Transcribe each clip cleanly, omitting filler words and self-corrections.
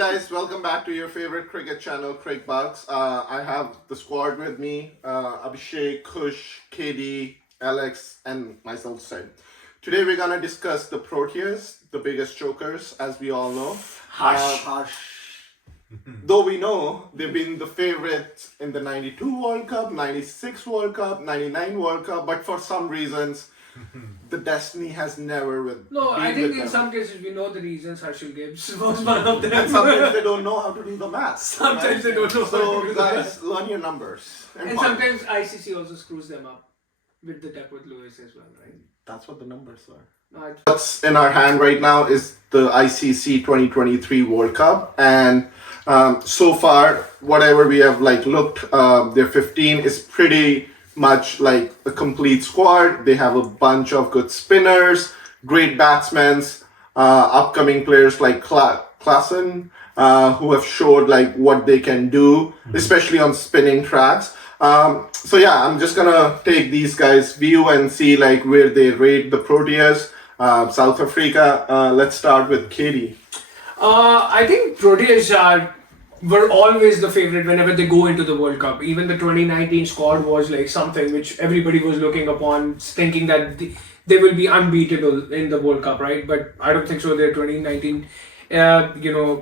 guys, welcome back to your favorite cricket channel, Crick Bugs. I have the squad with me, Abhishek, Kush, KD, Alex, and myself, Sid. Today we're gonna discuss the Proteas, the biggest chokers, as we all know. Hush. Though we know they've been the favorites in the 92 World Cup, 96 World Cup, 99 World Cup, but for some reasons, the destiny has never with. No, been I think with in them. some cases we know the reasons. Harshal Gibbs was one of them. And sometimes they don't know how to do the maths. Sometimes they don't know how to So do the guys, learn your numbers. And sometimes ICC also screws them up with the Duckworth Lewis as well, right? That's what the numbers are. No, What's in our hand right now is the ICC 2023 World Cup, and so far, whatever we have looked, their 15 is pretty much like a complete squad. They have a bunch of good spinners, great batsmen, upcoming players like Klaassen, who have showed what they can do, especially on spinning tracks. So yeah, I'm just gonna take these guys' view and see where they rate the Proteas. South Africa. Let's start with KD. I think Proteas were always the favorite whenever they go into the World Cup. Even the 2019 squad was something which everybody was looking upon, thinking that they will be unbeatable in the World Cup, right? But I don't think so. Their 2019,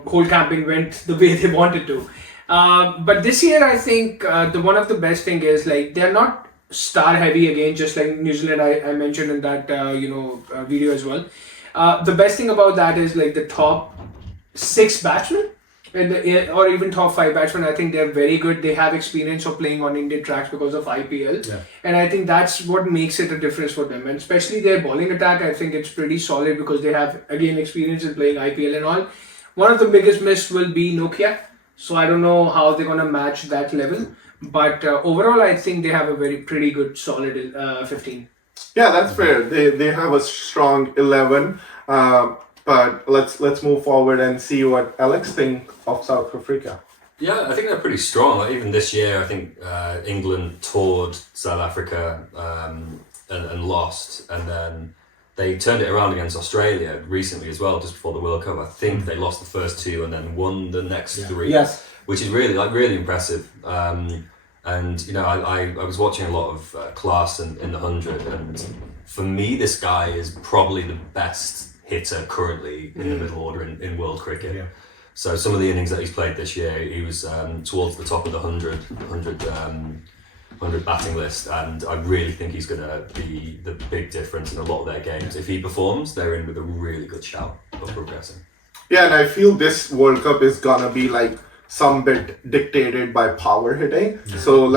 whole campaign went the way they wanted to. But this year, I think the one of the best thing is they're not star heavy again, just like New Zealand. I mentioned in that video as well. The best thing about that is the top 6 batsmen or even top 5 batsmen. I think they're very good. They have experience of playing on Indian tracks because of IPL, and I think that's what makes it a difference for them. And especially their bowling attack, I think it's pretty solid because they have again experience in playing IPL and all. One of the biggest miss will be Nokia. So I don't know how they're gonna match that level, but overall I think they have a pretty good solid 15. Yeah, that's fair. They have a strong 11. But let's move forward and see what Alex think of South Africa. Yeah, I think they're pretty strong. Even this year, I think England toured South Africa and lost, and then they turned it around against Australia recently as well, just before the World Cup. I think they lost the first 2 and then won the next 3. Yes, which is really impressive. And I was watching a lot of Klaassen in the 100, and for me, this guy is probably the best hitter currently in the middle order in world cricket. Yeah. So some of the innings that he's played this year, he was towards the top of the 100 batting list, and I really think he's going to be the big difference in a lot of their games. If he performs, they're in with a really good shout of progressing. Yeah, and I feel this World Cup is gonna be some bit dictated by power hitting. Yeah. So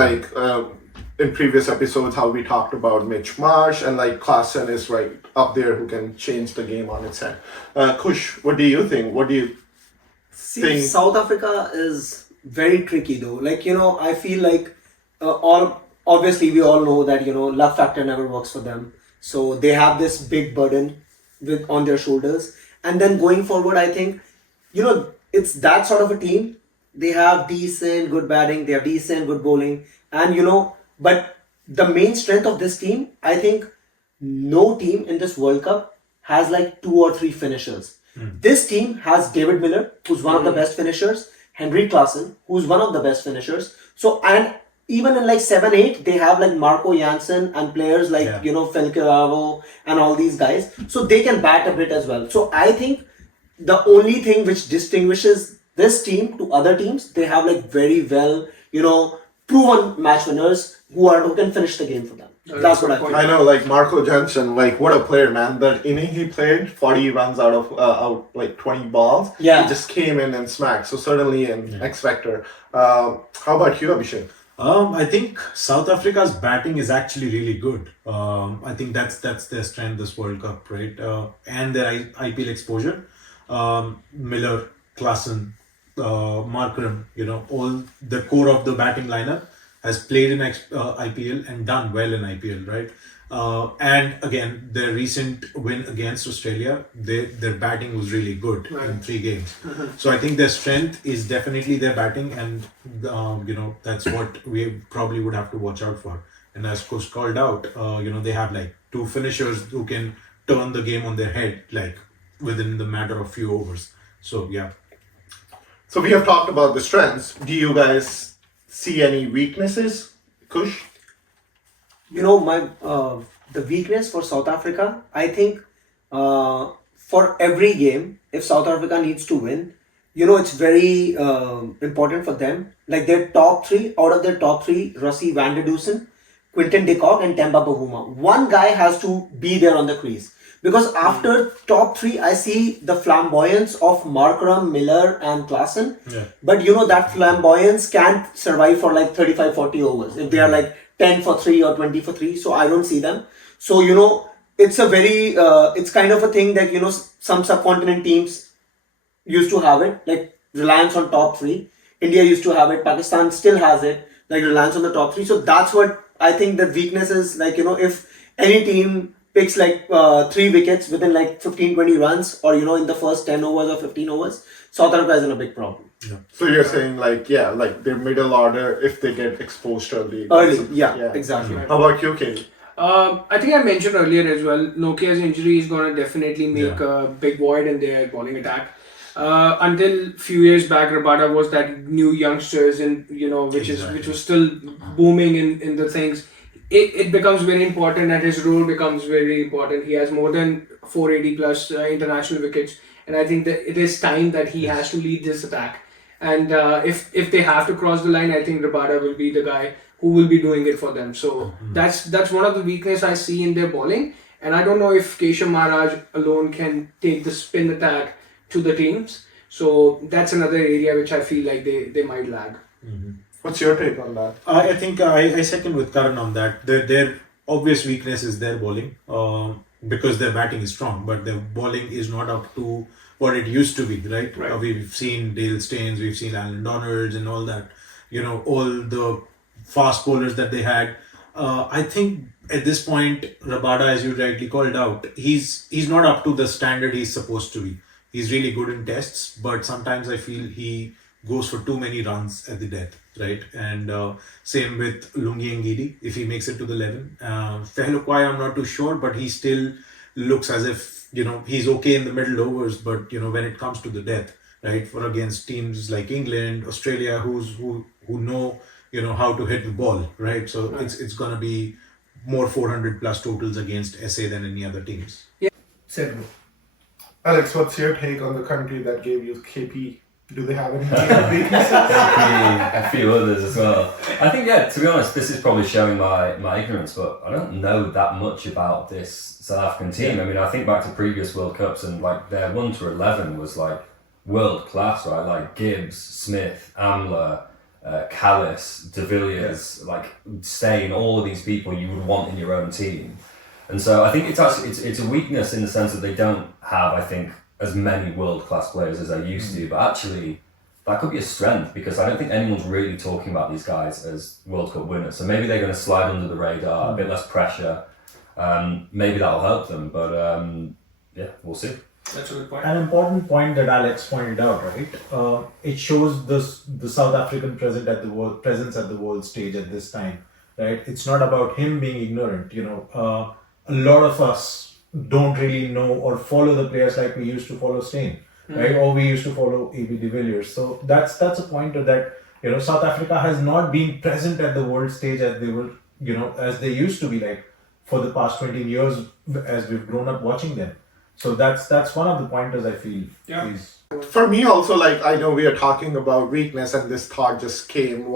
in previous episodes, how we talked about Mitch Marsh and Klaassen is right up there who can change the game on its head. Kush, what do you think? What do you think? South Africa is very tricky though. I feel obviously we all know that luck factor never works for them. So they have this big burden on their shoulders. And then going forward, I think it's that sort of a team. They have decent good batting, they have decent good bowling, and but the main strength of this team, I think no team in this World Cup has 2 or 3 finishers. This team has David Miller, who's one of the best finishers, Henry Klaassen, who's one of the best finishers. So, and even in 7-8, they have Marco Jansen and players Felkeravo and all these guys. So they can bat a bit as well. So I think the only thing which distinguishes this team to other teams, they have very well, proven match winners who can finish the game for them. That's what I think. I know, Marco Jansen, what a player, man. That inning he played, 40 runs out of 20 balls. Yeah. He just came in and smacked. So certainly an X factor. How about you, Abhishek? I think South Africa's batting is actually really good. I think that's their strength this World Cup, right? And their IPL exposure. Miller, Klaassen, Markram, all the core of the batting lineup has played in IPL and done well in IPL, right? And again, their recent win against Australia, their batting was really good in 3 games. So I think their strength is definitely their batting, and that's what we probably would have to watch out for. And as Coach called out, they have 2 finishers who can turn the game on their head within the matter of few overs. So yeah. So we have talked about the strengths. Do you guys see any weaknesses, Kush? You know, my the weakness for South Africa, I think for every game, if South Africa needs to win, you know, it's very important for them. Like their top three, out of their top three, Rossi van der Dusen, Quinton de Kock and Temba Bavuma. One guy has to be there on the crease. Because after top three, I see the flamboyance of Markram, Miller and Klaassen. Yeah. But you know, that flamboyance can't survive for like 35, 40 overs. If they are like 10 for 3 or 20 for 3. So I don't see them. So, you know, it's a very, it's kind of a thing that, you know, some subcontinent teams used to have it, like reliance on top three. India used to have it. Pakistan still has it, like reliance on the top three. So that's what I think the weakness is. Like, you know, if any team picks like 3 wickets within like 15, 20 runs, or, you know, in the first 10 overs or 15 overs, South Africa is in a big problem. So you're saying like, yeah, like their middle order, if they get exposed early. Early, yeah, exactly. How about you, Katie? I think I mentioned earlier as well, Nokia's injury is going to definitely make a big void in their bowling attack. Until few years back, Rabada was that new youngsters, and you know, which was still booming in the things. It becomes very important, and his role becomes very important. He has more than 480 plus international wickets, and I think that it is time that he has to lead this attack. And if they have to cross the line, I think Rabada will be the guy who will be doing it for them. So that's one of the weakness I see in their bowling. And I don't know if Keshav Maharaj alone can take the spin attack to the teams. So that's another area which I feel like they might lag. What's your take on that? I think I second with Karan on that. Their obvious weakness is their bowling, because their batting is strong, but their bowling is not up to what it used to be, right? We've seen Dale Steyn, we've seen Alan Donalds and all that, you know, all the fast bowlers that they had. I think at this point, Rabada, as you rightly called out, he's not up to the standard he's supposed to be. He's really good in tests, but sometimes I feel he goes for too many runs at the death, right? And same with Lungi Ngidi, if he makes it to the 11. Fehelukwai, I'm not too sure, but he still looks as if, you know, he's okay in the middle overs, but, you know, when it comes to the death, right, for against teams like England, Australia, who know, you know, how to hit the ball, right? So it's going to be more 400 plus totals against SA than any other teams. Said no. Alex, what's your take on the country that gave you KP? Do they have any weaknesses? A few others as well. I think, yeah, to be honest, this is probably showing my ignorance, but I don't know that much about this South African team. I mean, I think back to previous World Cups, and like their 1 to 11 was like world class, right? Like Gibbs, Smith, Amler, Callis, De Villiers, like Steyn, all of these people you would want in your own team. And so I think it's actually it's a weakness in the sense that they don't have, I think, as many world-class players as they used to, but actually that could be a strength, because I don't think anyone's really talking about these guys as World Cup winners. So maybe they're going to slide under the radar, a bit less pressure. Maybe that'll help them, but yeah, we'll see. That's a good point. An important point that Alex pointed out, right? It shows the South African presence at the world stage at this time, right? It's not about him being ignorant. You know, a lot of us don't really know or follow the players like we used to follow Steyn, right? Or we used to follow AB de Villiers. So that's a pointer that, you know, South Africa has not been present at the world stage as they were, you know, as they used to be, like for the past 20 years as we've grown up watching them. So that's one of the pointers I feel. Yeah. For me also, like, I know we are talking about weakness and this thought just came,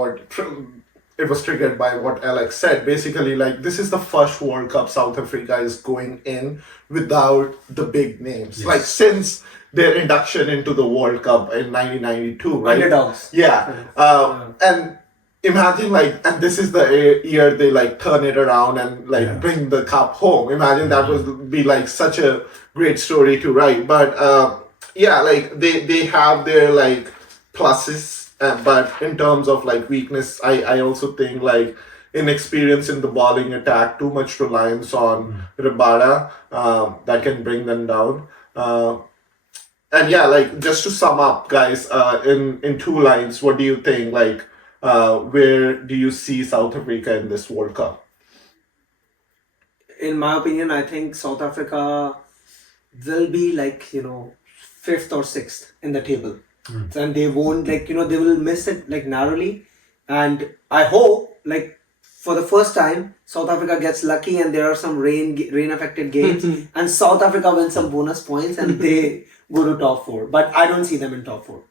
it was triggered by what Alex said. Basically, like, this is the first World Cup South Africa is going in without the big names. Yes. Like, since their induction into the World Cup in 1992, right? Underdogs. Yeah. And imagine, like, and this is the year they, like, turn it around and, like, bring the cup home. Imagine that would be, like, such a great story to write. But, yeah, like, they have their, like, pluses. But in terms of like weakness, I also think like inexperience in the bowling attack, too much reliance on Rabada, that can bring them down. And yeah, like just to sum up, guys, in 2 lines, what do you think? Like, where do you see South Africa in this World Cup? In my opinion, I think South Africa will be like, you know, 5th or 6th in the table. and they won't they will miss it narrowly. And I hope for the first time South Africa gets lucky and there are some rain affected games and South Africa wins some bonus points and they go to top 4. But I don't see them in top 4.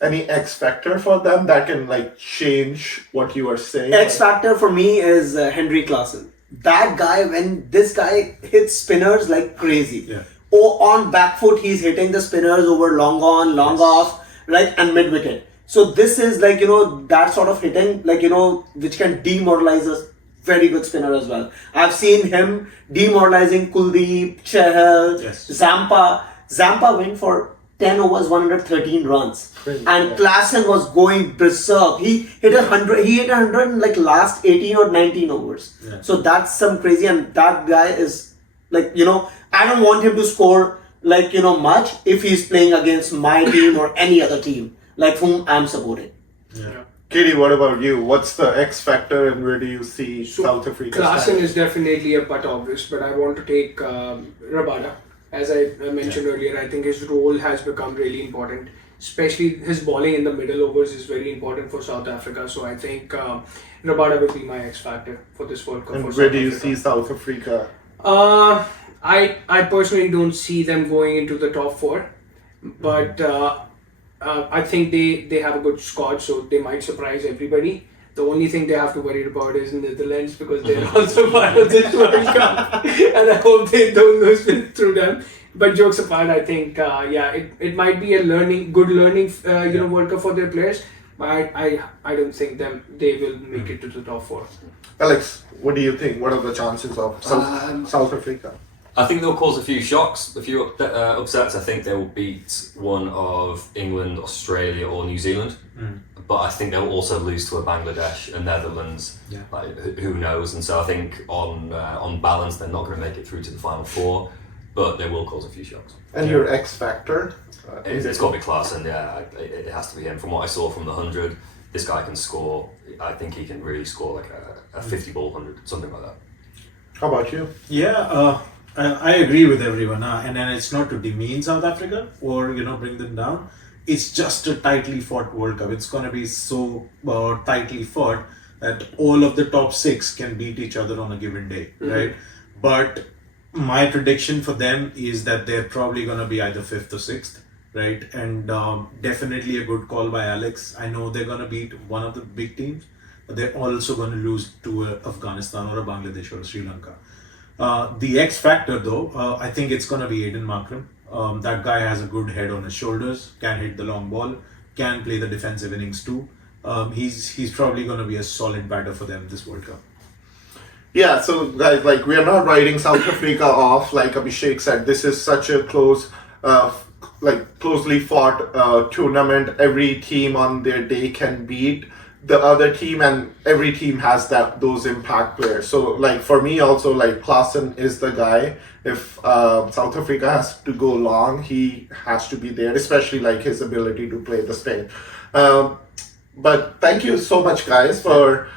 Any X factor for them that can change what you are saying? X factor for me is Henry Klaassen. That guy, when this guy hits spinners like crazy. Yeah. On back foot, he's hitting the spinners over long on, long off, and mid wicket. So this is that sort of hitting, which can demoralize a very good spinner as well. I've seen him demoralizing Kuldeep, Chahal, Zampa. Zampa went for 10 overs, 113 runs. Crazy, and yeah. Klaassen was going berserk. He hit 100. He hit 100 in last 18 or 19 overs. Yeah. So that's some crazy. And that guy is I don't want him to score much if he's playing against my team or any other team whom I'm supporting. Yeah. Katie, what about you? What's the X factor and where do you see South Africa? Klaassen is definitely a but obvious, but I want to take Rabada. As I mentioned earlier, I think his role has become really important. Especially his bowling in the middle overs is very important for South Africa. So I think Rabada will be my X factor for this World Cup. And for where South do you Africa. see South Africa? I personally don't see them going into the top 4, but I think they have a good squad, so they might surprise everybody. The only thing they have to worry about is Netherlands because they're also part of this World Cup, and I hope they don't lose through them. But jokes apart, I think it might be a good learning World Cup for their players. But I don't think they will make it to the top 4. Alex, what do you think? What are the chances of South Africa? I think they'll cause a few shocks, a few upsets. I think they will beat one of England, Australia, or New Zealand. But I think they'll also lose to a Bangladesh, a Netherlands. Yeah. Who knows? And so I think on balance, they're not going to make it through to the final 4, but they will cause a few shocks. And your X factor? It's got to be Klaassen, yeah. It has to be him. From what I saw from the 100, this guy can score. I think he can really score a 50 ball 100, something like that. How about you? Yeah, I agree with everyone. And then it's not to demean South Africa or bring them down. It's just a tightly fought World Cup. It's going to be so tightly fought that all of the top 6 can beat each other on a given day, right? But my prediction for them is that they're probably going to be either 5th or 6th, right? And definitely a good call by Alex. I know they're going to beat one of the big teams, but they're also going to lose to Afghanistan or a Bangladesh or a Sri Lanka. The X factor though, I think it's going to be Aiden Markram. That guy has a good head on his shoulders, can hit the long ball, can play the defensive innings too. He's probably going to be a solid batter for them this World Cup. Yeah, so guys, we are not writing South Africa off. Like Abhishek said, this is such a closely fought tournament. Every team on their day can beat the other team, and every team has those impact players. So for me also, Klaassen is the guy. If South Africa has to go long, he has to be there, especially his ability to play the spin. But thank you so much, guys, for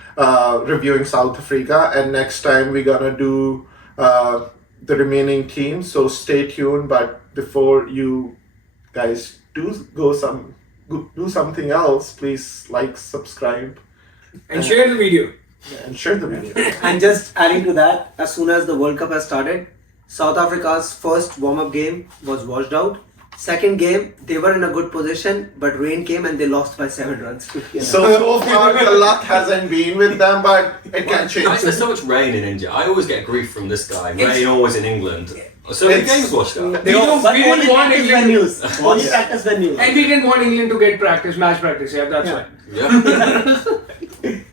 reviewing South Africa. And next time we're gonna do the remaining teams. So stay tuned. But before you guys do something else, please subscribe, And share the video. and share the video. And just adding to that, as soon as the World Cup has started, South Africa's first warm-up game was washed out. Second game, they were in a good position, but rain came and they lost by 7 runs. So far the luck hasn't been with them, but it can change. Guys, there's so much rain in India. I always get grief from this guy. Rain always in England. So many It's- games washed out. We didn't want England venues. Only practice venues. and we didn't want England to get match practice. Yeah, that's Yeah. right. Yeah.